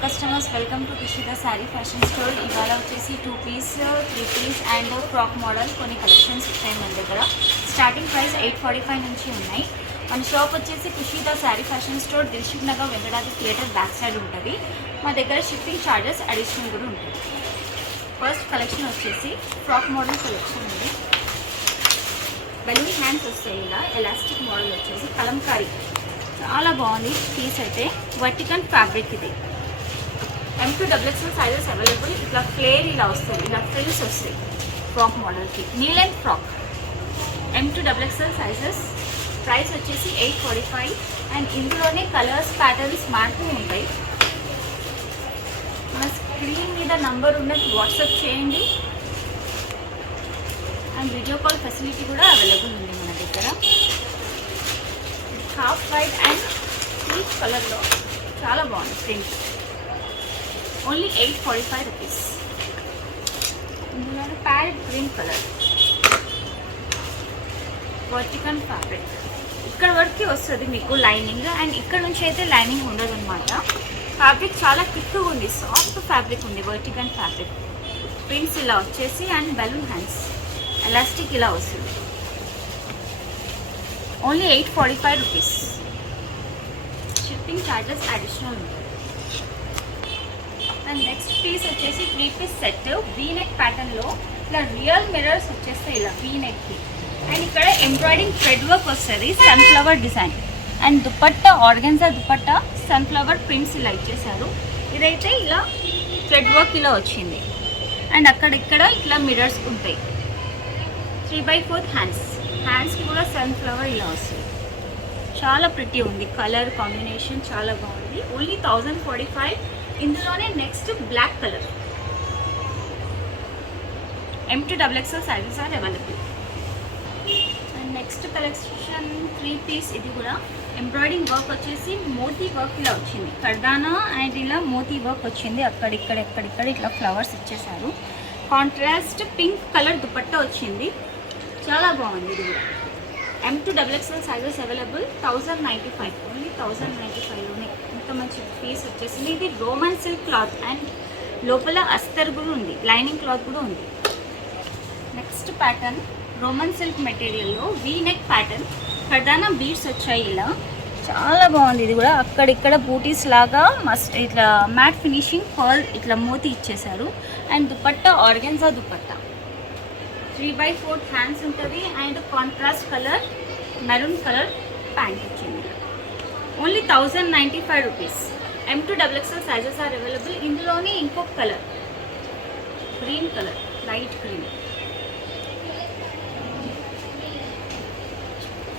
customers, welcome to Kishida Saree Fashion Store. ఇవాళ వచ్చేసి 2-piece, 3-piece and frock model కొన్ని collections ఉంటాయి మన దగ్గర. స్టార్టింగ్ ప్రైస్ 845 నుంచి ఉన్నాయి. మన షాప్ వచ్చేసి కుషిదా sari fashion store, Dilsukhnagar, Venkatadri theatre back side ఉంటుంది. మా దగ్గర షిప్పింగ్ ఛార్జెస్ అడిషనల్ కూడా ఉంటుంది. ఫస్ట్ కలెక్షన్ వచ్చేసి ఫ్రాక్ మోడల్ కలెక్షన్ ఉంది. బెలూన్ హ్యాండ్స్ వస్తాయి, ఇలా ఎలాస్టిక్ మోడల్ వచ్చేసి కలంకారీ, చాలా బాగుంది పీస్ అయితే. వర్టికల్ ఫ్యాబ్రిక్ ఇది. M2XXL sizes available. ఇట్లా ఫ్లేర్ ఇలా వస్తుంది, ఇలా ఫ్రిల్స్ వస్తాయి frock మోడల్కి. Knee length frock M2XXL sizes. Price వచ్చేసి 845 అండ్ ఇందులోనే కలర్స్ ప్యాటర్న్స్ మారుతూ ఉంటాయి. మన స్క్రీన్ మీద నంబర్ ఉన్నది వాట్సాప్ చేయండి అండ్ వీడియో కాల్ ఫెసిలిటీ కూడా అవైలబుల్ ఉంది మన దగ్గర. హాఫ్ వైట్ అండ్ పీచ్ కలర్లో చాలా బాగుంది ప్రింట్. Only 845 rupees. ఇందులో parrot green colour, vertical fabric. ఇక్కడ వరకు వస్తుంది మీకు లైనింగ్, అండ్ ఇక్కడ నుంచి అయితే లైనింగ్ ఉండదు అనమాట. ఫ్యాబ్రిక్ చాలా థిక్గా ఉంది, సాఫ్ట్ ఫ్యాబ్రిక్ ఉంది, వర్టికల్ ఫ్యాబ్రిక్. ప్రింట్స్ ఇలా వచ్చేసి అండ్ బెలూన్ హ్యాండ్స్, ఎలాస్టిక్ ఇలా వస్తుంది. Only 845 rupees. Shipping charges additional ఉంది. అండ్ నెక్స్ట్ పీస్ వచ్చేసి 3-piece సెట్, వీనెక్ ప్యాటర్న్లో ఇలా రియల్ మిర్రర్స్ వచ్చేస్తాయి ఇలా వీనెక్కి. అండ్ ఇక్కడ ఎంబ్రాయిడింగ్ థ్రెడ్ వర్క్ వస్తుంది, sunflower design. And dupatta organza dupatta, sunflower prints ఇలా ఇచ్చేసారు. ఇదైతే ఇలా థ్రెడ్ వర్క్ ఇలా వచ్చింది. అండ్ అక్కడిక్కడ ఇట్లా మిర్రర్స్ ఉంటాయి. 3/4 హ్యాండ్స్కి కూడా సన్ఫ్లవర్ ఇలా వస్తుంది. చాలా ప్రిటీ ఉంది, కలర్ కాంబినేషన్ చాలా బాగుంది. ఓన్లీ 1045. ఇందులోనే next black colour. M2XXL sizes are available. And next collection 3-piece. ఇది కూడా ఎంబ్రాయిడింగ్ వర్క్ వచ్చేసి మోతీ వర్క్ ఇలా వచ్చింది. కర్దానా అండ్ ఇలా మోతీ వర్క్ వచ్చింది. ఎక్కడిక్కడ ఇట్లా ఫ్లవర్స్ ఇచ్చేసారు. కాంట్రాస్ట్ పింక్ కలర్ దుపట్టా వచ్చింది, చాలా బాగుంది. ఇది కూడా M2XXL సైజెస్ అవైలబుల్. 1095. ఓన్లీ 1095లోనే ఇంత మంచి పీస్ వచ్చేసింది. ఇది రోమన్ సిల్క్ క్లాత్ అండ్ లోపల అస్తర్ కూడా ఉంది, లైనింగ్ క్లాత్ కూడా ఉంది. నెక్స్ట్ ప్యాటర్న్ రోమన్ సిల్క్ మెటీరియల్లో వీనెక్ ప్యాటర్న్, కర్దానా బీడ్స్ వచ్చాయి ఇలా, చాలా బాగుంది. ఇది కూడా అక్కడిక్కడ బూటీస్ లాగా మస్ట్ ఇట్లా మ్యాట్ ఫినిషింగ్ పర్ల్ ఇట్లా మోతి ఇచ్చేసారు. And dupatta organza dupatta, 3/4 hands ఉంటుంది. And contrast colour maroon colour pant వచ్చింది. Only 1095 rupees. M2XXL sizes are available. ఇందులోనే ఇంకొక colour green colour, light green.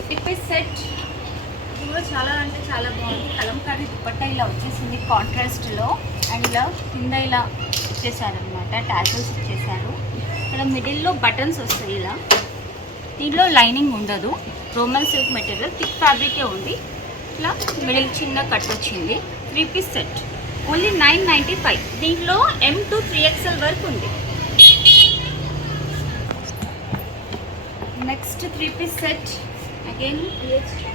3-piece set. ఇది కూడా చాలా అంటే చాలా బాగుంది. కలంకారీ దుపట్టా ఇలా వచ్చేసింది కాంట్రాస్ట్లో. అండ్ ఇలా కింద ఇలా ఇచ్చేసారనమాట, టాజల్స్ ఇచ్చేసారు. ఇక్కడ మిడిల్లో బటన్స్ వస్తాయి ఇలా. దీంట్లో లైనింగ్ ఉండదు, రోమన్ సిల్క్ మెటీరియల్, థిక్ ఫ్యాబ్రికే ఉంది. ఇట్లా మిడిల్ చిన్న కట్ వచ్చింది. 3-piece set only 995. దీంట్లో M2 3XL వరకు ఉంది. నెక్స్ట్ 3-piece సెట్ అగైన్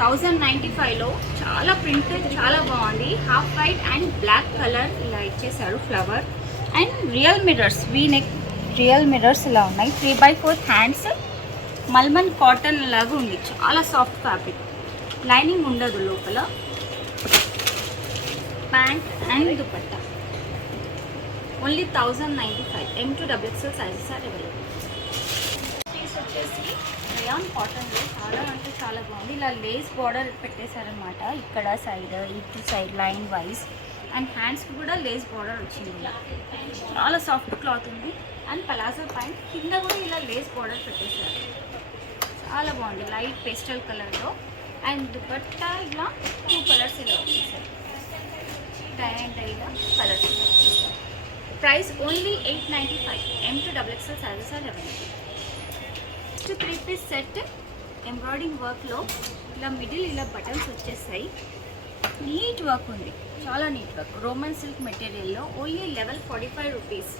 1095లో. చాలా ప్రింట్ చాలా బాగుంది. Half white and black colour ఇలా ఇచ్చేసారు flower. And real mirrors, V neck real mirrors ఇలా ఉన్నాయి. 3/4 హ్యాండ్స్, మల్మల్ కాటన్ లాగా ఉంది, చాలా సాఫ్ట్ ఫ్యాబ్రిక్, లైనింగ్ ఉండదు లోపల. Pant and dupatta only 1095. M2XXL sizes are available. Piece వచ్చేసి రేయాన్ కాటన్లో చాలా అంటే చాలా బాగుంది. ఇలా లేస్ బార్డర్ పెట్టేశారనమాట, ఇక్కడ సైడ్ ఇటు సైడ్ లైన్ వైజ్. అండ్ హ్యాండ్స్కి కూడా లేస్ బార్డర్ వచ్చింది ఇలా, చాలా సాఫ్ట్ క్లాత్ ఉంది. అండ్ పలాజో ప్యాంట్ కింద కూడా ఇలా లేస్ బార్డర్ పెట్టేశారు, చాలా బాగుంది, లైట్ పేస్టల్ కలర్లో. అండ్ దుపట్టా ఇలా 2 కలర్స్ ఇలా వచ్చేసాయి, డై అండ్ డై ఇలా కలర్స్ ఇలా వచ్చేసాయి. Price only 895. M2XXL sizes are available. Next 3-piece set embroidering వర్క్లో ఇలా మిడిల్ ఇలా బటన్స్ వచ్చేసాయి. నీట్ వర్క్ ఉంది, చాలా నీట్ వర్క్. రోమన్ సిల్క్ మెటీరియల్లో only 1145 rupees.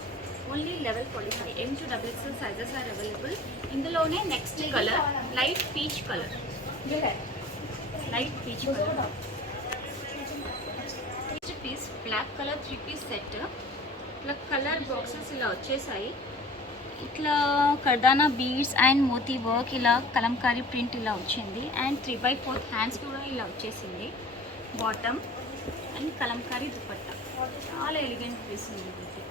Only 1145. M2XXL sizes are available. ఇందులోనే next colour light peach colour, next piece black colour 3 piece set. ఇట్లా colour boxes ఇలా వచ్చేసాయి. ఇట్లా కర్దానా బీడ్స్ అండ్ మోతీ వర్క్, ఇలా కలంకారీ ప్రింట్ ఇలా వచ్చింది. అండ్ 3/4 హ్యాండ్స్ కూడా ఇలా వచ్చేసింది. Bottom and kalamkari dupatta. చాలా ఎలిగెంట్ పీస్ ఉంది, ఇది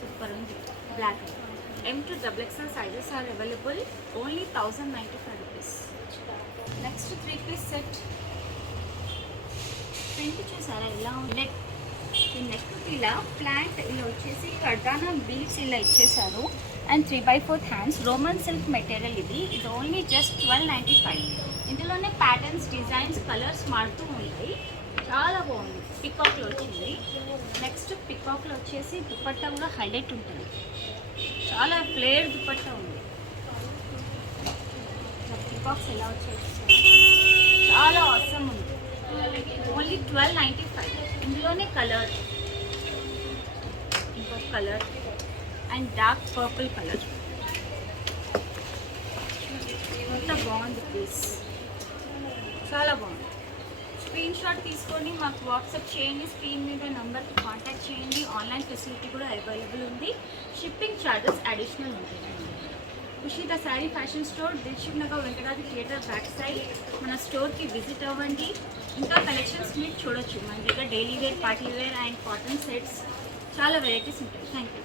సూపర్ ఉంది. Black M2XXL sizes are available. Only 1095 rupees. Next 3 piece set. Print చూసారా ఇలా ఉంది. నెక్ ఇలా ప్లాంట్ ఇలా వచ్చేసి కర్దానా బీడ్స్ ఇలా ఇచ్చేసారు. And 3/4 hands Roman silk material. ఇది ఓన్లీ జస్ట్ 1295. ఇందులోనే ప్యాటర్న్స్, డిజైన్స్, కలర్స్ మారుతూ ఉంటాయి. చాలా బాగుంది. పికాక్లో వచ్చింది. నెక్స్ట్ పికాక్లో వచ్చేసి దుపట్టా కూడా హైలైట్ ఉంటుంది. చాలా ఫ్లేర్ దుపట్టా ఉంది. పికాక్స్ ఎలా వచ్చేసి చాలా అవసరం ఉంది. ఓన్లీ 1295. ఇందులోనే కలర్, ఇంకొక colour and dark purple colour. ఎంత బాగుంది పీస్, చాలా బాగుంది. స్క్రీన్ షాట్ తీసుకొని మాకు వాట్సాప్ చేయండి. స్క్రీన్ మీద నెంబర్కి కాంటాక్ట్ చేయండి. ఆన్లైన్ ఫెసిలిటీ కూడా అవైలబుల్ ఉంది. షిప్పింగ్ ఛార్జెస్ అడిషనల్ ఉంటాయి. Khushi sari fashion store, Dilsukhnagar, Venkatadri theatre back side. మన స్టోర్కి విజిట్ అవ్వండి. ఇంకా కలెక్షన్స్ మీరు చూడొచ్చు. మన దగ్గర daily wear, party wear and cotton sets చాలా వెరైటీస్ ఉంటాయి. Thank you.